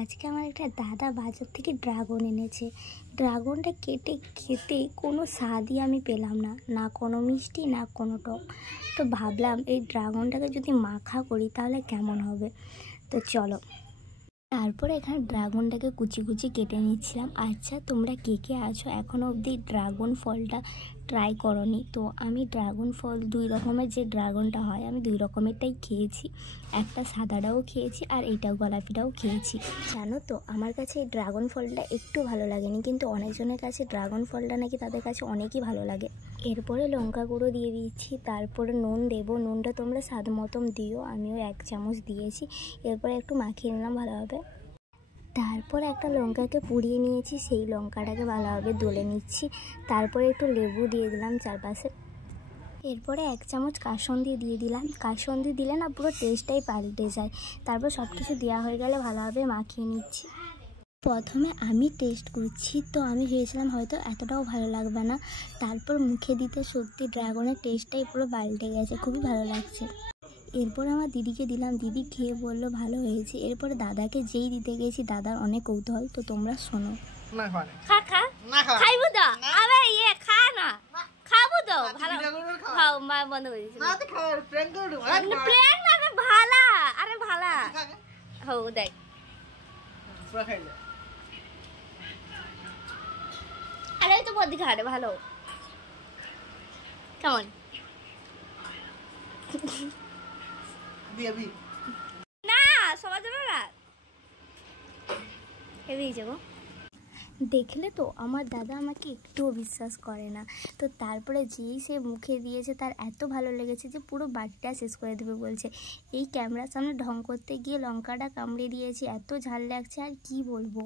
আজকে আমার একটা দাদা বাজার থেকে ড্রাগন এনেছে। ড্রাগনটা কেটে খেতে কোনো স্বাদই আমি পেলাম না, না কোনো মিষ্টি না কোনো টক। তো ভাবলাম এই ড্রাগনটাকে যদি মাখা করি তাহলে কেমন হবে। তো চলো, তারপরে এখানে ড্রাগনটাকে কুচি কুচি কেটে নিচ্ছিলাম। আচ্ছা, তোমরা কে কে আছো এখনও অবধি ড্রাগন ফলটা ট্রাই করনি? তো আমি ড্রাগন ফল দুই রকমের, যে ড্রাগনটা হয় আমি দুই রকমেরটাই খেয়েছি, একটা সাদাটাও খেয়েছি আর এইটা গোলাপিটাও খেয়েছি। জানো তো, আমার কাছে এই ড্রাগন ফলটা একটু ভালো লাগেনি, কিন্তু অনেকজনের কাছে ড্রাগন ফলটা নাকি তাদের কাছে অনেকই ভালো লাগে। এরপরে লঙ্কা গুঁড়ো দিয়ে দিয়েছি, তারপরে নুন দেবো। নুনটা তোমরা স্বাদ মতন দিও, আমিও 1 চামচ দিয়েছি। এরপরে একটু মাখিয়ে নিলাম ভালোভাবে। তারপর একটা লঙ্কাকে পুড়িয়ে নিয়েছি, সেই লঙ্কাটাকে ভালোভাবে দলে নিচ্ছি। তারপরে একটু লেবু দিয়ে দিলাম চারপাশে। এরপরে 1 চামচ কাসুন্দি দিয়ে দিলাম। কাসুন্দি দিলে না পুরো টেস্টটাই পাল্টে যায়। তারপর সব কিছু দেওয়া হয়ে গেলে ভালোভাবে মাখিয়ে নিচ্ছি। প্রথমে আমি টেস্ট করছি, তো আমি ভেবেছিলাম হয়তো এতটাও ভালো লাগবে না। তারপর মুখে দিতে সত্যি ড্রাগনের টেস্টটাই পুরো পাল্টে গেছে, খুবই ভালো লাগছে। এরপর আমার দিদিকে দিলাম, দিদি খেয়ে বললো ভালো হয়েছে। এরপরে দাদাকে যেই দিতে গেছি, দাদার অনেক কৌতূহল, তো তোমরা শোনো। খা খা খাইবো তো, আবে ইয়ে খা না, খাবো তো ভালো খাও। মা বন্ধ করে দিয়েছে না, তো খাও প্র্যাঙ্ক করো। প্র্যাঙ্ক না, আরে ভালা, আরে ভালা হও দেখ পুরো খাইলে। আরে তো বদি খা রে, ভালো কেমন না সবার জন্য না হেভি যাবো। দেখলে তো, আমার দাদা আমাকে একটুও বিশ্বাস করে না। তো তারপরে যেই সে মুখে দিয়েছে তার এত ভালো লেগেছে যে পুরো বাটিটা শেষ করে দেবে বলছে। এই ক্যামেরার সামনে ঢং করতে গিয়ে লঙ্কাটা কামড়ে দিয়েছি, এত ঝাল লাগছে আর কি বলবো।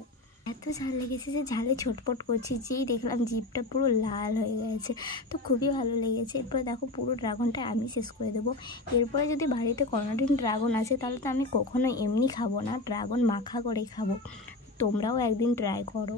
এত ঝাল লেগেছে যে ঝালে ছটপট করছি, যেই দেখলাম জিভটা পুরো লাল হয়ে গেছে। তো খুবই ভালো লেগেছে। এরপরে দেখো পুরো ড্রাগনটা আমি শেষ করে দেবো। এরপরে যদি বাড়িতে কোনোদিন ড্রাগন আসে তাহলে তো আমি কখনো এমনি খাবো না, ড্রাগন মাখা করে খাবো। তোমরাও একদিন ট্রাই করো।